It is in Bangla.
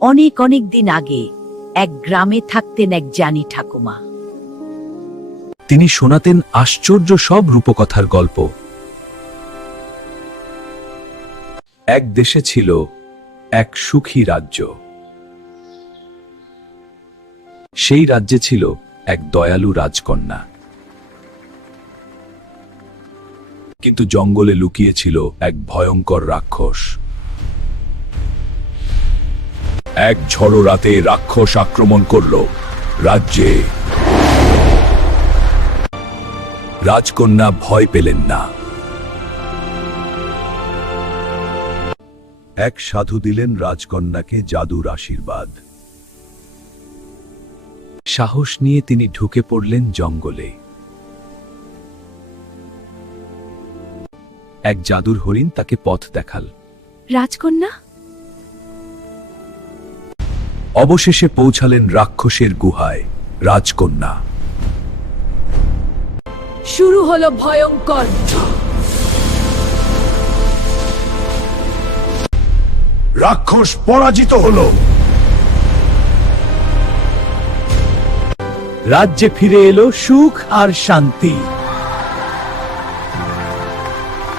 অনেক অনেক দিন আগে এক গ্রামে থাকতেন এক জ্ঞানী ঠাকুমা। তিনি শোনাতেন আশ্চর্য সব রূপকথার গল্প। এক দেশে ছিল এক সুখী রাজ্য। সেই রাজ্যে ছিল এক দয়ালু রাজকন্যা। কিন্তু জঙ্গলে লুকিয়ে ছিল এক ভয়ঙ্কর রাক্ষস। এক ঝড়ো রাতে রাক্ষস আক্রমণ করল রাজ্যে। রাজকন্যা ভয় পেলেন না। এক সাধু দিলেন রাজকন্যাকে জাদুর আশীর্বাদ। সাহস নিয়ে তিনি ঢুকে পড়লেন জঙ্গলে। এক জাদুর হরিণ তাকে পথ দেখাল। রাজকন্যা, অবশেষে পৌঁছালেন রাক্ষসের গুহায় রাজকন্যা। শুরু হলো ভয়ঙ্কর। রাক্ষস পরাজিত হলো। রাজ্যে ফিরে এলো সুখ আর শান্তি।